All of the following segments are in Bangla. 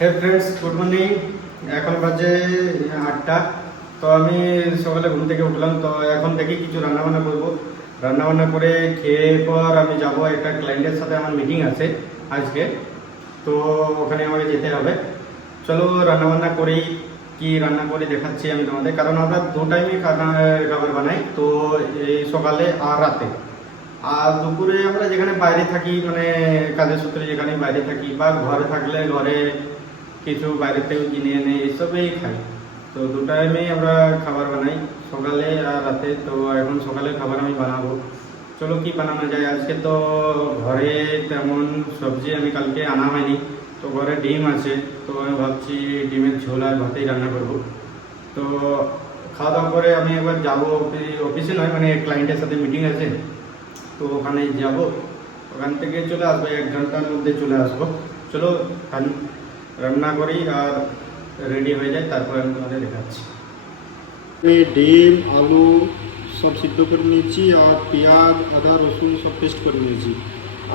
হে ফ্রেন্ডস, গুড মর্নিং। এখন বাজে 8টা। তো আমি সকালে ঘুম থেকে উঠলাম, তো এখন দেখি কিছু রান্নাবান্না করবো। রান্নাবান্না করে খেয়ে পর আমি যাব একটা ক্লায়েন্টের সাথে, আমার মিটিং আছে আজকে। তো ওখানে আমাকে যেতে হবে। চলো রান্নাবান্না করি। কি রান্না করে দেখাচ্ছি আমি তোমাদের, কারণ আমরা দু টাইমে খাবার বানাই, তো এই সকালে আর রাতে। আর দুপুরে আমরা যেখানে বাইরে থাকি, মানে কাজের সূত্রে যেখানে বাইরে থাকি, বা ঘরে থাকলে ঘরে কিছু বাইরে থেকে কিনে এনে এসবেই খাই। তো দু টাইমেই আমরা খাবার বানাই, সকালে আর রাতে। তো এখন সকালে খাবার আমি বানাবো। চলো কি বানানো যায় আজকে। তো ঘরে তেমন সবজি আমি কালকে আনা হয়নি, তো ঘরে ডিম আছে। তো আমি ভাবছি ডিমের ঝোল আর ভাতেই রান্না করবো। তো খাওয়া দাওয়া করে আমি একবার যাবো অফিসে, নয় মানে ক্লায়েন্টের সাথে মিটিং আছে, তো ওখানে যাব। ওখান থেকে চলে আসবো, 1 ঘন্টার মধ্যে চলে আসবো। চলো রান্না করি আর রেডি হয়ে যায়, তারপর আমি তোমাদের দেখাচ্ছি। আমি ডিম আলু সব সিদ্ধ করে নিয়েছি, আর পেঁয়াজ আদা রসুন সব পেস্ট করে নিয়েছি।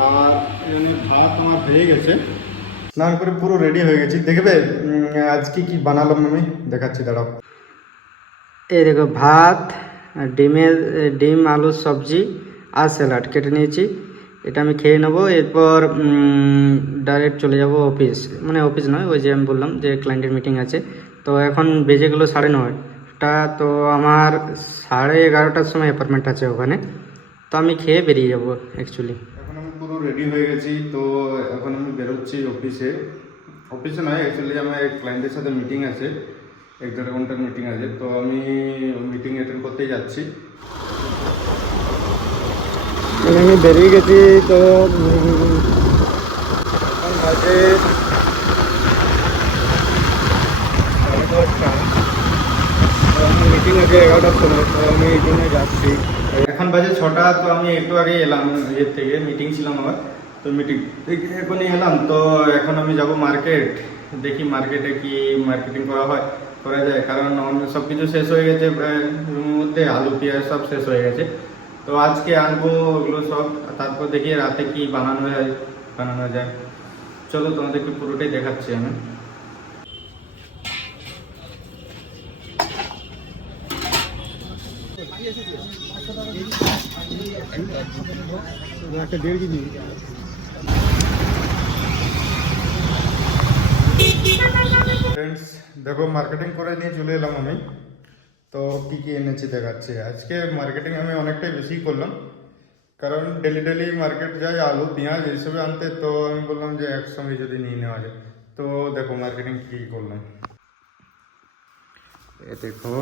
আর এখানে ভাত আমার হয়ে গেছে, স্নান করে পুরো রেডি হয়ে গেছি। দেখবে আজকে কি বানালাম আমি দেখাচ্ছি, দাঁড়াও। এই দেখো, ভাত আর ডিম আলুর সবজি আর স্যালাড কেটে নিয়েছি। এটা আমি খেয়ে নেবো, এরপর ডাইরেক্ট চলে যাব অফিস। মানে অফিস নয়, ওই যে আমি বললাম যে ক্লায়েন্টের মিটিং আছে। তো এখন বেজে গেলো 9:30টা। তো আমার 11:30টার সময় অ্যাপার্টমেন্ট আছে ওখানে। তো আমি খেয়ে বেরিয়ে যাব অ্যাকচুয়ালি। এখন আমি পুরো রেডি হয়ে গেছি। তো এখন আমি বেরোচ্ছি অফিসে। অফিসে নয়, অ্যাকচুয়ালি আমার ক্লায়েন্টের সাথে মিটিং আছে, 1-1.5 ঘন্টার মিটিং আছে। তো আমি মিটিং অ্যাটেন্ড করতেই যাচ্ছি। আমি বেরিয়ে গেছি। তো এখন বাজে 10:30। তো আমার মিটিং আছে 11টার সময়, তো আমি এই জন্য যাচ্ছি। এখন বাজে 6টা। তো আমি একটু আগে এলাম এর থেকে, মিটিং ছিলাম আমার। তো মিটিং থেকে এখনই এলাম। তো এখন আমি যাব মার্কেট, দেখি মার্কেটে কি মার্কেটিং করা যায়, কারণ সব কিছু শেষ হয়ে গেছে রুমের মধ্যে, আলু পেঁয়াজ সব শেষ হয়ে গেছে। তো আজকে আনবো ওগুলো সব, তারপর দেখি রাতে কি বানানো যায়। চলো তোমাদেরকে পুরোটাই দেখাচ্ছি আমি। একটা 1.5 কেজি। ফ্রেন্ডস দেখো, মার্কেটিং করে নিয়ে চলে এলাম আমি। তো কি কি এনেছি দেখাচ্ছি। আজকে মার্কেটিং আমি অনেকটাই বেশি করলাম, কারণ ডেলি ডেলি মার্কেট যাই আলু পেঁয়াজ এইসবে আনতে। তো আমি বললাম যে একসঙ্গে যদি নিয়ে নেওয়া যায়। তো দেখো মার্কেটিং কী করলাম। এ দেখো,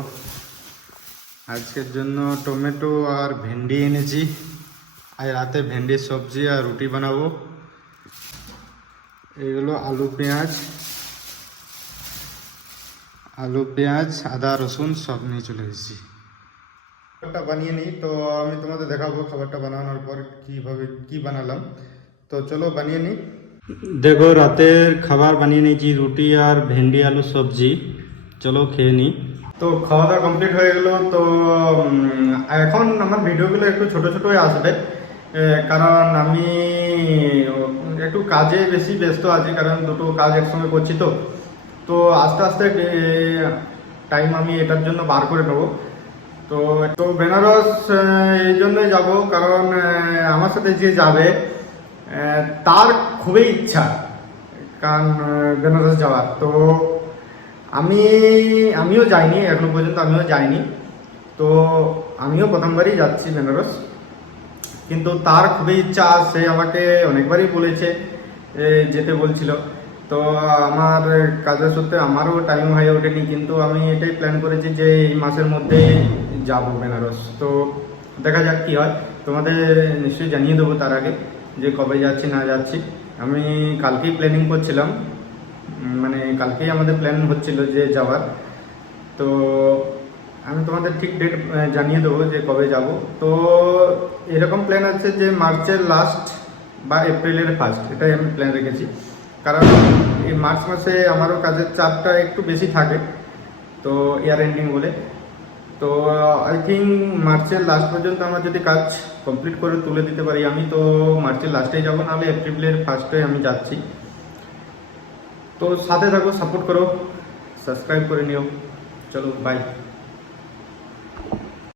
আজকের জন্য টমেটো আর ভেন্ডি এনেছি। আর রাতে ভেন্ডির সবজি আর রুটি বানাবো। এগুলো আলু পেঁয়াজ আদা রসুন সব নিয়ে চলে এসেছি। খাবারটা বানিয়ে নিই, তো আমি তোমাদের দেখাবো খাবারটা বানানোর পর কীভাবে কি বানালাম। তো চলো বানিয়ে নিই। দেখো রাতের খাবার বানিয়ে নিয়েছি, রুটি আর ভেন্ডি আলু সবজি। চলো খেয়ে নিই। তো খাওয়া দাওয়া কমপ্লিট হয়ে গেল। তো এখন আমার ভিডিওগুলো একটু ছোট ছোটই আসবে, কারণ আমি একটু কাজে বেশি ব্যস্ত আছি, কারণ দুটো কাজ একসঙ্গে করছি। তো তো আস্তে আস্তে টাইম আমি এটার জন্য বার করে নেবো। তো তো বেনারস এই জন্যই যাব, কারণ আমার সাথে যে যাবে তার খুবই ইচ্ছা, কারণ বেনারস যাওয়ার। তো আমিও যাইনি এখনো পর্যন্ত, তো আমিও প্রথমবারই যাচ্ছি বেনারস। কিন্তু তার খুবই ইচ্ছা, সে আমাকে অনেকবারই বলেছে, যেতে বলছিল। তো আমার কাজের সূত্রে আমারও টাইম হয়ে ওঠেনি, কিন্তু আমি এটাই প্ল্যান করেছি যে এই মাসের মধ্যে যাব বেনারস। তো দেখা যাক কী হয়, তোমাদের নিশ্চয়ই জানিয়ে দেবো তার আগে যে কবে যাচ্ছি না যাচ্ছি। আমি কালকেই প্ল্যানিং করছিলাম, মানে কালকেই আমাদের প্ল্যান হচ্ছিল যে যাওয়ার। তো আমি তোমাদের ঠিক ডেট জানিয়ে দেবো যে কবে যাব। তো এরকম প্ল্যান আছে যে মার্চের লাস্ট বা এপ্রিলের ফার্স্ট, এটাই আমি প্ল্যান রেখেছি। কারণ এই মার্চ মাসে আমারও কাজের চাপটা একটু বেশি থাকে, তো ইয়ার এন্ডিং বলে। তো আই থিঙ্ক মার্চের লাস্ট পর্যন্ত আমার যদি কাজ কমপ্লিট করে তুলে দিতে পারি আমি, তো মার্চের লাস্টেই যাব, নাহলে এপ্রিলের ফার্স্টে আমি যাচ্ছি। তো সাথে থাকো, সাপোর্ট করো, সাবস্ক্রাইব করে নিও। চলো বাই।